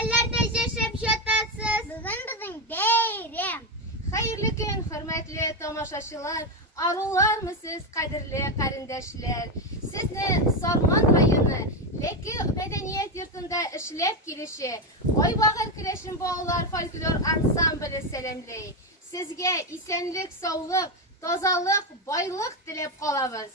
Нелерде яшәп ятасыз? Бүген безнең бәйрәм. Хәерле көн, хөрмәтле тамашачылар, арулармы сез, кадерле карындашлар. Сезне Сарман районы Леки мәдәният йортында эшләп килүче Айбагыр Керәшен балалар фольклор ансамбле сәламлый. Сезгә исәнлек, саулык, тазалык, байлык теләп калабыз.